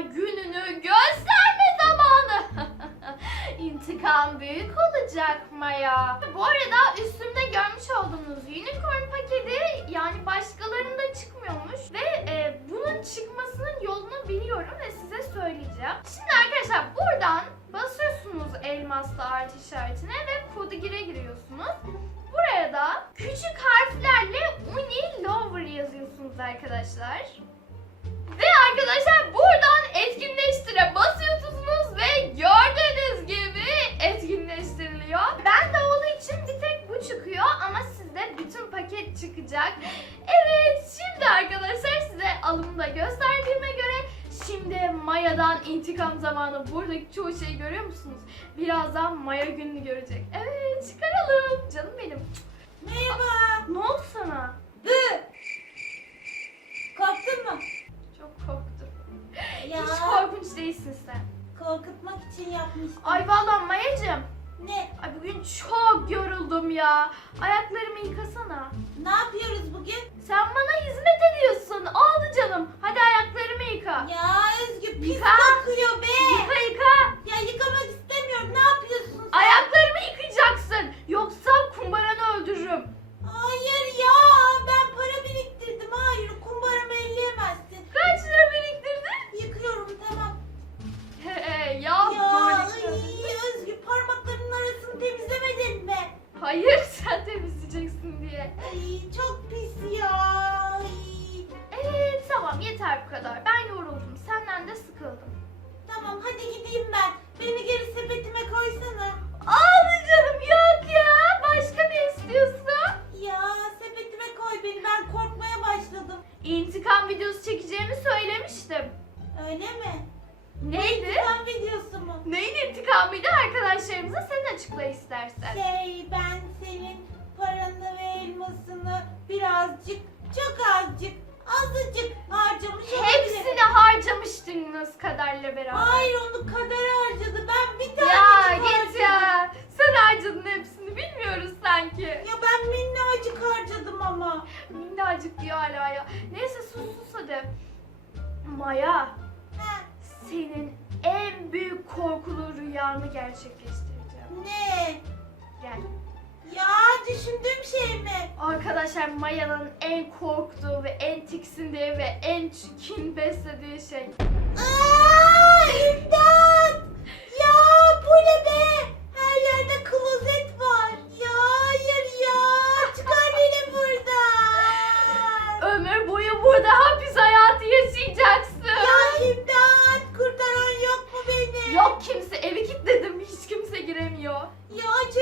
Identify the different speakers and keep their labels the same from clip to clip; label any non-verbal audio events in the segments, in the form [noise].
Speaker 1: gününü gösterme zamanı. [laughs] İntikam büyük olacak Maya. Bu arada üstümde görmüş olduğunuz unicorn paketi yani başkalarında çıkmıyormuş. Ve e, bunun çıkmasının yolunu biliyorum ve size söyleyeceğim. Şimdi arkadaşlar buradan basıyorsunuz elmaslı artı işaretine ve kodu gire giriyorsunuz. Buraya da küçük harflerle Uni Lover yazıyorsunuz arkadaşlar. Ve arkadaşlar buradan etkinleştire basıyorsunuz ve gördüğünüz gibi etkinleştiriliyor. Ben olduğu için bir tek bu çıkıyor ama sizde bütün paket çıkacak. Evet şimdi arkadaşlar size alımı da gösterdiğime göre şimdi Maya'dan intikam zamanı. Buradaki çoğu şeyi görüyor musunuz? Birazdan Maya gününü görecek. Evet çıkaralım. Canım benim.
Speaker 2: Merhaba.
Speaker 1: Ne oldu sana?
Speaker 2: Hı. Korktun mu? Ya.
Speaker 1: Hiç korkunç değilsin sen.
Speaker 2: Korkutmak için yapmıştım.
Speaker 1: Ay vallahi Maya'cığım.
Speaker 2: Ne?
Speaker 1: Ay bugün çok yoruldum ya. Ayaklarımı yıkasana.
Speaker 2: Ne yapıyoruz bugün?
Speaker 1: Sen bana hizmet ediyorsun. Oldu canım. Hadi ayaklarımı yıka.
Speaker 2: Ya Özgür pis
Speaker 1: Yıka.
Speaker 2: Öyle mi?
Speaker 1: Neydi?
Speaker 2: İntikam videosu mu?
Speaker 1: Neyin intikamıydı arkadaşlarımıza sen açıkla istersen.
Speaker 2: Şey ben senin paranı ve elmasını birazcık, çok azıcık, azıcık harcamış olabilirim.
Speaker 1: Hepsini harcamıştınız kadarla beraber.
Speaker 2: Hayır onu kader harcadı. Ben bir tane
Speaker 1: ya git ya. Sen harcadın hepsini bilmiyoruz sanki.
Speaker 2: Ya ben minnacık harcadım ama.
Speaker 1: Minnacık diyor hala ya. Neyse sus sus hadi. Maya senin en büyük korkulu rüyanı gerçekleştireceğim.
Speaker 2: ne?
Speaker 1: Gel.
Speaker 2: Ya düşündüğüm şey mi?
Speaker 1: Arkadaşlar Maya'nın en korktuğu ve en tiksindiği ve en kin beslediği şey.
Speaker 2: Aa, imdat! Ya bu ne be? Her yerde klozet var. Ya hayır ya. Çıkar beni buradan.
Speaker 1: Ömür boyu burada giremiyor.
Speaker 2: Ya aç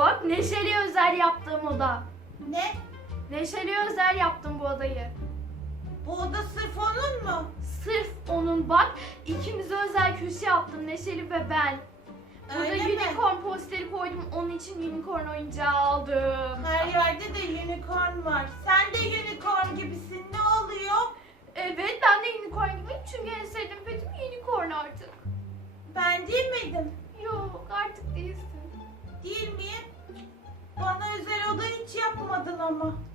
Speaker 2: Bak Neşeli
Speaker 1: Özel yaptığım oda.
Speaker 2: Ne?
Speaker 1: Neşeli Özel yaptım bu odayı.
Speaker 2: Bu oda sırf onun mu?
Speaker 1: Sırf onun bak ikimize özel köşe yaptım Neşeli ve ben. Burada
Speaker 2: Öyle mi?
Speaker 1: unicorn posteri koydum onun için unicorn oyuncağı aldım.
Speaker 2: Her yerde de unicorn var. Sen de unicorn gibisin. Ne oluyor?
Speaker 1: Evet ben de unicorn gibiyim çünkü en sevdiğim petim unicorn artık.
Speaker 2: Ben değil miydim?
Speaker 1: Yok artık değilsin.
Speaker 2: Değil miyim? Bana özel oda hiç yapmadın ama.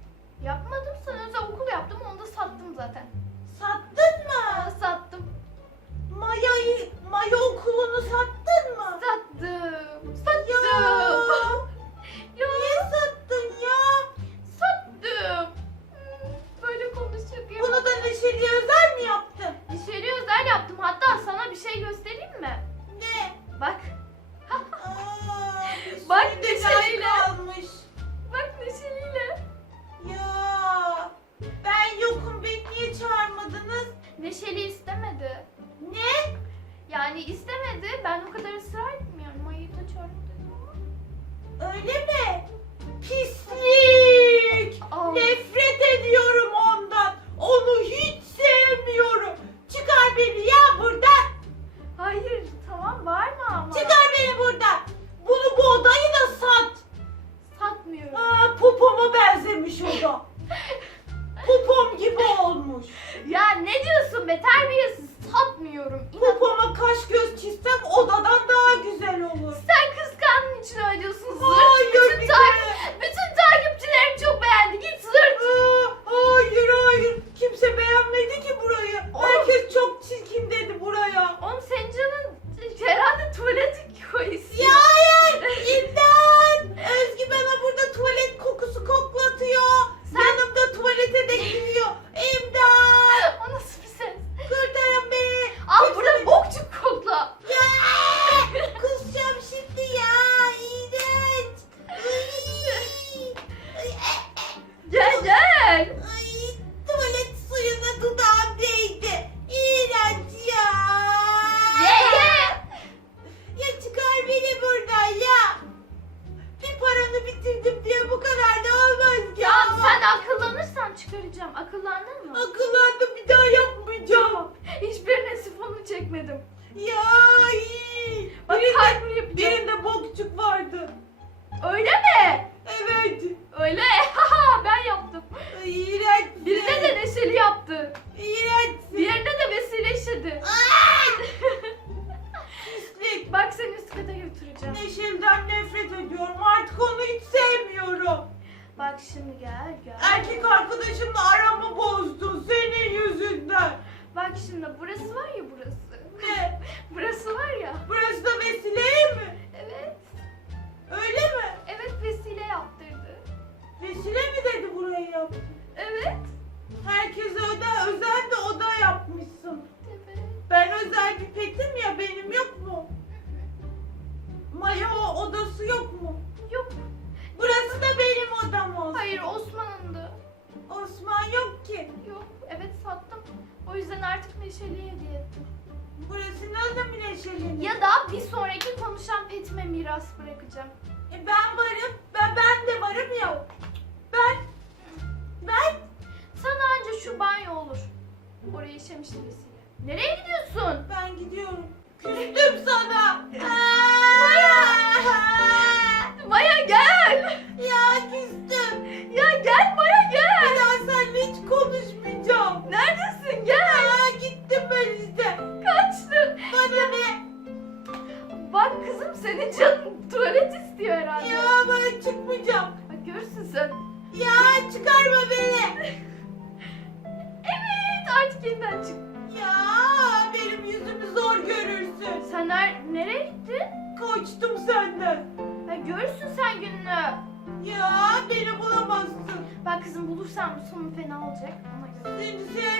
Speaker 2: öyle mi?
Speaker 1: Pis Çıkaracağım. Akıllandın mı?
Speaker 2: Akıllandım bir daha yapmayacağım.
Speaker 1: Hiçbirine sifonu çekmedim.
Speaker 2: Ya iyi.
Speaker 1: Bak
Speaker 2: birinde,
Speaker 1: kalbini yapacağım.
Speaker 2: birinde bokçuk vardı.
Speaker 1: Öyle mi?
Speaker 2: Evet.
Speaker 1: Öyle. Haha [laughs] ben yaptım.
Speaker 2: Ay, iğrençsin.
Speaker 1: Birine de neşeli yaptı.
Speaker 2: İğrençsin.
Speaker 1: Diğerine de vesile işledi.
Speaker 2: Pislik.
Speaker 1: Bak seni üst kata götüreceğim.
Speaker 2: Neşelden nefret ediyorum. Artık onu hiç sevmiyorum.
Speaker 1: Bak şimdi gel gel.
Speaker 2: Erkek arkadaşımla aramı bozdun senin yüzünden.
Speaker 1: Bak şimdi burası var ya burası.
Speaker 2: Ne? [laughs]
Speaker 1: burası var ya.
Speaker 2: Burası da Vesile'ye mi?
Speaker 1: Evet. Sonu fena olacak. Ona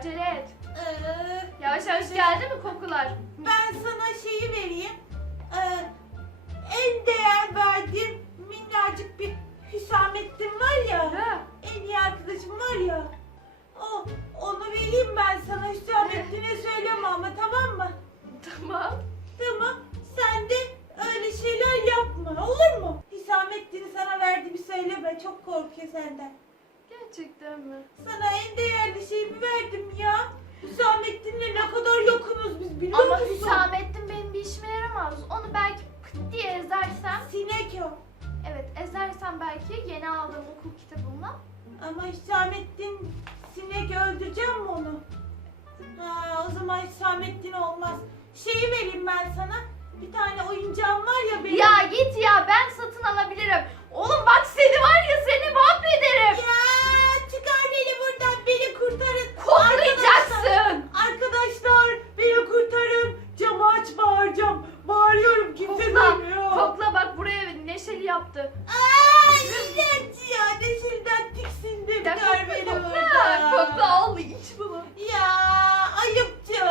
Speaker 1: acele et.
Speaker 2: Ee,
Speaker 1: Yavaş yavaş geldi mi kokular?
Speaker 2: ben sana şeyi vereyim. Ee, en değer verdiğim minnacık bir Hüsamettin var ya.
Speaker 1: Ha,
Speaker 2: En iyi arkadaşım var ya. O, onu vereyim ben sana Hüsamettin'e söyleme ama tamam mı?
Speaker 1: tamam.
Speaker 2: Tamam. Sen de öyle şeyler yapma olur mu? Hüsamettin'i sana verdiğimi söyleme. Çok korkuyor senden.
Speaker 1: Gerçekten mi?
Speaker 2: Sana en değerli şeyimi verdim ya. Hüsamettin'le ne kadar yakınız biz biliyor
Speaker 1: Ama
Speaker 2: musun?
Speaker 1: Hüsamettin benim bir işime yaramaz. Onu belki pıt diye ezersem,
Speaker 2: Sinek o.
Speaker 1: evet ezersem belki yeni aldığım okul kitabımla.
Speaker 2: Ama Hüsamettin sinek öldüreceğim mi onu? Ha, o zaman Hüsamettin olmaz. Şeyi vereyim ben sana. Bir tane oyuncağım var ya benim.
Speaker 1: Ya git ya ben satın alabilirim. Oğlum bak seni var ya seni mahvederim.
Speaker 2: Ya çıkar beni buradan beni kurtarın. Arkadaşlar,
Speaker 1: Koklayacaksın.
Speaker 2: arkadaşlar beni kurtarın. Camı aç bağıracağım. Bağırıyorum kimse
Speaker 1: Kokla,
Speaker 2: duymuyor.
Speaker 1: kokla bak buraya neşeli yaptı.
Speaker 2: Aa, iğrenç ya. Neşilden tiksindim.
Speaker 1: Ya kokla, kokla, kokla al iç bunu.
Speaker 2: Ya ayıpçı.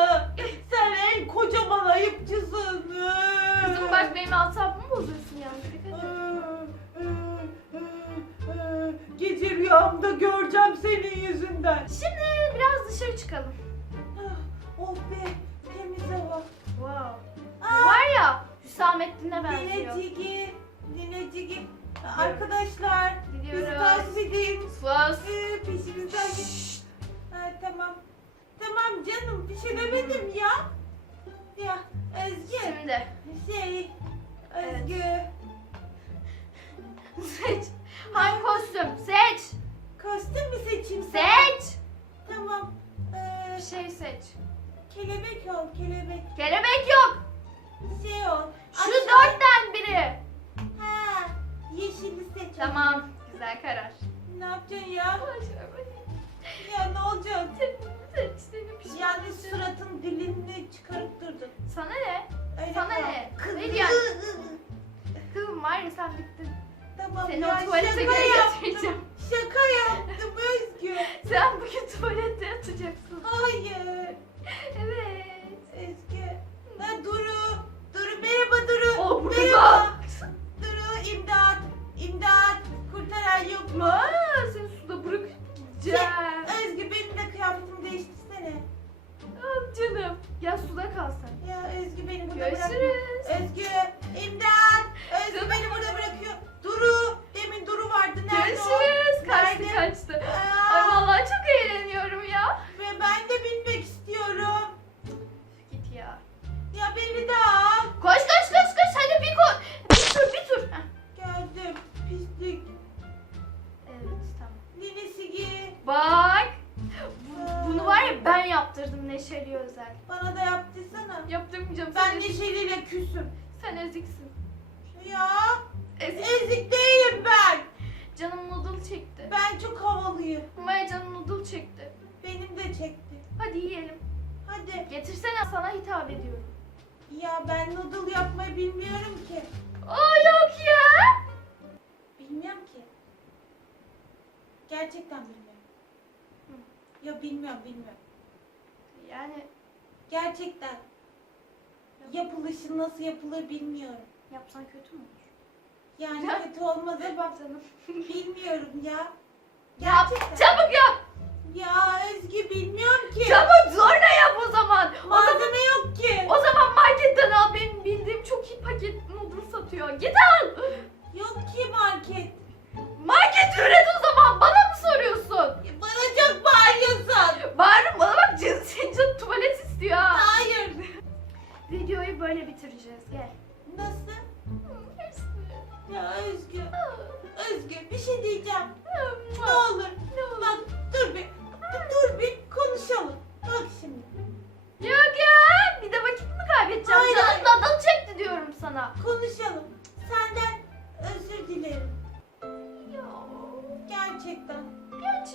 Speaker 2: Seçeyim sana?
Speaker 1: Seç.
Speaker 2: Tamam. Ee,
Speaker 1: Bir şey seç.
Speaker 2: kelebek ol kelebek.
Speaker 1: Kelebek yok.
Speaker 2: Şey ol.
Speaker 1: Şu
Speaker 2: Aşağı-
Speaker 1: dörtten biri.
Speaker 2: Ha, yeşili seç.
Speaker 1: Tamam. Güzel karar.
Speaker 2: Ne yapacaksın ya? Ya ne olacak?
Speaker 1: Pişman.
Speaker 2: Yani suratın dilini çıkarıp durdun.
Speaker 1: Sana ne?
Speaker 2: Öyle
Speaker 1: Sana
Speaker 2: kal.
Speaker 1: ne?
Speaker 2: Kız-
Speaker 1: Ne diyorsun? [laughs] Kızım var ya sen bittin.
Speaker 2: Tamam
Speaker 1: Seni
Speaker 2: ya
Speaker 1: o tuvalete
Speaker 2: şaka yaptım. Şaka yaptım Özgü.
Speaker 1: Sen bugün tuvalette yatacaksın.
Speaker 2: Hayır.
Speaker 1: Evet.
Speaker 2: Özgü. Ha, Duru. Duru merhaba Duru.
Speaker 1: O burada.
Speaker 2: Merhaba. Duru imdat. İmdat. Kurtaran yok mu?
Speaker 1: Aa, seni suda bırakıp gideceğim.
Speaker 2: Özgü benim de kıyafetimi değiştirsene.
Speaker 1: Al canım. Ya suda kal sen.
Speaker 2: Ya Özgü beni burada bırakma.
Speaker 1: Görüşürüz.
Speaker 2: Özgü,
Speaker 1: Yaptırmayacağım.
Speaker 2: Ben
Speaker 1: ezik-
Speaker 2: Neşeli'yle küsüm.
Speaker 1: sen eziksin.
Speaker 2: Ya
Speaker 1: Ezik.
Speaker 2: ezik değilim ben.
Speaker 1: çekti.
Speaker 2: Ben çok havalıyım.
Speaker 1: Maya canım noodle çekti.
Speaker 2: Benim de çekti.
Speaker 1: Hadi yiyelim.
Speaker 2: Hadi.
Speaker 1: Getirsene sana hitap ediyorum.
Speaker 2: Ya ben noodle yapmayı bilmiyorum ki.
Speaker 1: Aa yok ya.
Speaker 2: Bilmiyorum ki. Gerçekten bilmiyorum. Ya bilmiyorum bilmiyorum.
Speaker 1: Yani
Speaker 2: Gerçekten. Yapılışı nasıl yapılır bilmiyorum.
Speaker 1: yapsan kötü mü olur?
Speaker 2: Yani
Speaker 1: Ya.
Speaker 2: kötü olmaz ama
Speaker 1: canım.
Speaker 2: bilmiyorum ya.
Speaker 1: Yap.
Speaker 2: Gerçekten.
Speaker 1: Çabuk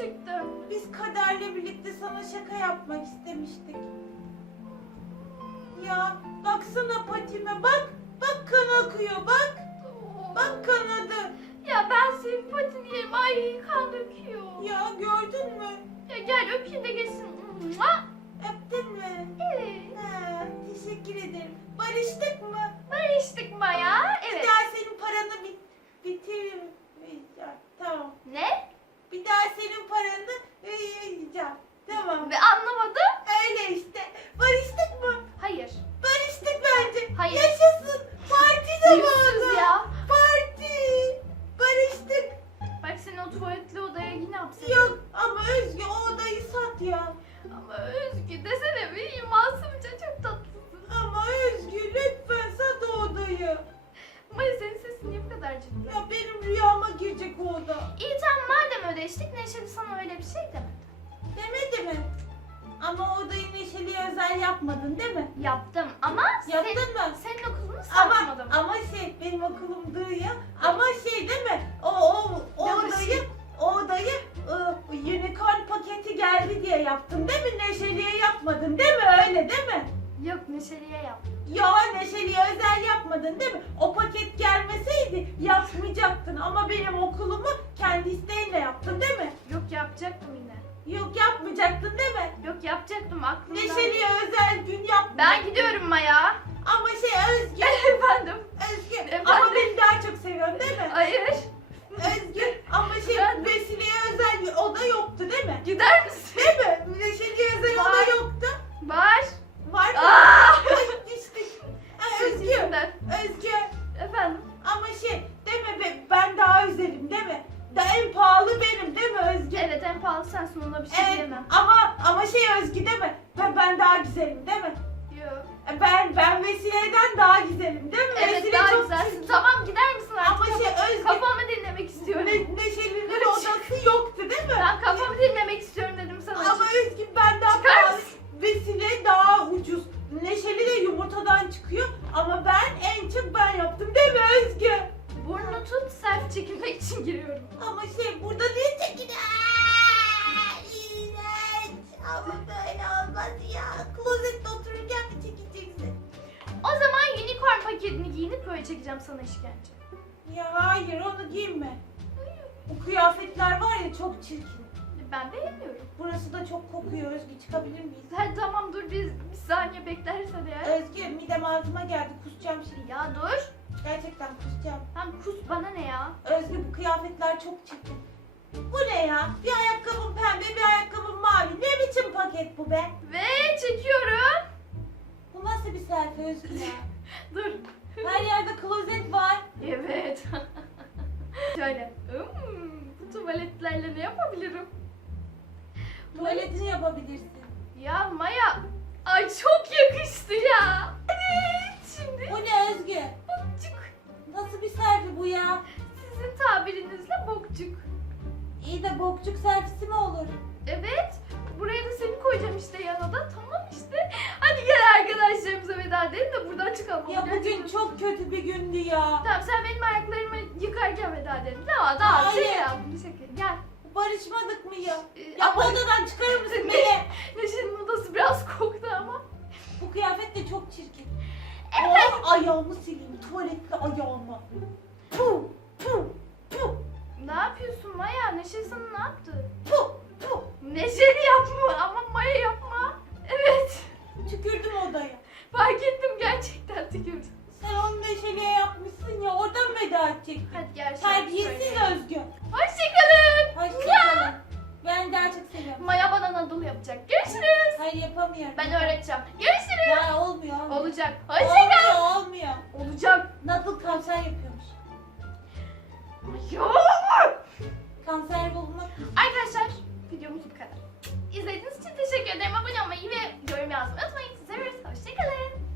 Speaker 2: Gerçekten. Biz kaderle birlikte sana şaka yapmak istemiştik. Ya baksana patime bak. Bak kan akıyor bak. Bak kanadı.
Speaker 1: Ya ben senin patini yerim. Ay kan döküyor.
Speaker 2: Ya gördün mü?
Speaker 1: Ya gel öpeyim de geçsin. Mua!
Speaker 2: Öptün mü?
Speaker 1: Evet.
Speaker 2: Ha, teşekkür ederim. Barıştık mı?
Speaker 1: Barıştık Maya.
Speaker 2: Bir
Speaker 1: Evet.
Speaker 2: daha senin paranı bit bitiririm. Tamam.
Speaker 1: Ne?
Speaker 2: Bir daha senin paranı yiyeceğim. Tamam.
Speaker 1: Ve anlamadım.
Speaker 2: Öyle işte. Barıştık mı?
Speaker 1: Hayır.
Speaker 2: Yaptın değil mi? Neşeli'ye yapmadın değil mi? Öyle değil mi?
Speaker 1: Yok Neşeli'ye yap.
Speaker 2: Ya Neşeli'ye özel yapmadın değil mi? O paket gelmeseydi yapmayacaktın ama benim okulumu kendi isteğinle yaptın değil mi?
Speaker 1: Yok yapacaktım yine.
Speaker 2: Yok yapmayacaktın değil mi?
Speaker 1: Yok yapacaktım aklımdan.
Speaker 2: Neşeli'ye özel gün yapmayacaktın.
Speaker 1: Ben gidiyorum Maya.
Speaker 2: Ama şey Özgü, [laughs]
Speaker 1: Efendim.
Speaker 2: Özgü
Speaker 1: Efendim?
Speaker 2: ama beni daha çok seviyorsun değil mi?
Speaker 1: Hayır.
Speaker 2: Özgür ama şey
Speaker 1: Ben-
Speaker 2: Vesile'ye özel bir oda yoktu değil mi?
Speaker 1: Gider misin?
Speaker 2: Değil mi? Neşeli'ye özel
Speaker 1: Var.
Speaker 2: oda yoktu.
Speaker 1: Var.
Speaker 2: Var mı?
Speaker 1: Aa!
Speaker 2: Ay düştük. Ha. Özgür.
Speaker 1: Efendim.
Speaker 2: Ama şey deme be, ben daha özelim değil mi? Da en pahalı benim değil mi Özgür?
Speaker 1: Evet en pahalı sensin ona bir şey
Speaker 2: Evet,
Speaker 1: diyemem.
Speaker 2: ama ama şey Özgü değil
Speaker 1: giyinip böyle çekeceğim sana işkence.
Speaker 2: Ya hayır onu giyme. Bu kıyafetler var ya çok çirkin.
Speaker 1: Ben beğeniyorum.
Speaker 2: Burası da çok kokuyor Özgü çıkabilir miyiz?
Speaker 1: Hadi tamam dur bir, bir saniye beklersen eğer.
Speaker 2: Özgü midem ağzıma geldi kusacağım şimdi.
Speaker 1: Ya dur.
Speaker 2: Gerçekten kusacağım.
Speaker 1: Tam kus bana ne ya?
Speaker 2: Özgü bu kıyafetler çok çirkin. Bu ne ya? Bir ayakkabım pembe, bir ayakkabım mavi. Ne biçim paket bu be?
Speaker 1: Ve çekiyorum.
Speaker 2: Bu nasıl bir selfie Özgü ya? [laughs]
Speaker 1: Dur.
Speaker 2: Her yerde klozet var.
Speaker 1: Evet. [laughs] Şöyle. Hmm, bu tuvaletlerle ne yapabilirim?
Speaker 2: Tuvaletini yapabilirsin.
Speaker 1: Ya Maya. Ay çok yakıştı ya. Evet şimdi.
Speaker 2: Bu ne Özgü?
Speaker 1: Bokcuk.
Speaker 2: Nasıl bir selfie bu ya?
Speaker 1: Sizin tabirinizle bokcuk.
Speaker 2: İyi de bokçuk selfie'si mi olur?
Speaker 1: Evet. Buraya da seni koyacağım işte yanına. Tamam işte. [laughs] Hadi gel arkadaşlarımıza veda edelim de buradan çıkalım.
Speaker 2: Ya bugün
Speaker 1: Gerçekten-
Speaker 2: çok kötü bir gündü ya.
Speaker 1: Tamam sen benim ayaklarımı yıkarken veda edelim. Tamam tamam
Speaker 2: Hayır.
Speaker 1: şaka yaptım bir şaka. Gel.
Speaker 2: Barışmadık mı ya?
Speaker 1: Ee,
Speaker 2: Ya bu
Speaker 1: ama
Speaker 2: odadan çıkarır mısın beni? [laughs]
Speaker 1: Neşe'nin odası biraz koktu ama.
Speaker 2: Bu kıyafet de çok çirkin. Oh, ayağımı sileyim. Tuvalette ayağımı. Puh, puh, puh,
Speaker 1: Ne yapıyorsun Maya? Neşe sana ne yaptı?
Speaker 2: puh, puh.
Speaker 1: Neşeli yapma ama Maya yapma. Evet.
Speaker 2: Tükürdüm odaya.
Speaker 1: Fark ettim gerçekten tükürdüm.
Speaker 2: Sen 15 eliye yapmışsın ya oradan veda edecektin.
Speaker 1: Hadi gel şarkı
Speaker 2: Terbiyesiz
Speaker 1: söyle.
Speaker 2: Özgür.
Speaker 1: Hoşçakalın.
Speaker 2: Hoşçakalın. Ben daha çok seviyorum.
Speaker 1: Maya bana nadul yapacak. Görüşürüz.
Speaker 2: Hayır yapamıyorum.
Speaker 1: Ben öğreteceğim. Görüşürüz.
Speaker 2: Ya olmuyor. olmuyor.
Speaker 1: Olacak. Hoşçakal.
Speaker 2: Olmuyor olmuyor.
Speaker 1: Olacak.
Speaker 2: Nadul kanser yapıyormuş.
Speaker 1: Yok.
Speaker 2: Kanser bulmak.
Speaker 1: Arkadaşlar videomuz bu kadar. İzlediğiniz için Teşekkür ederim. Abone olmayı ve yorum yazmayı unutmayın.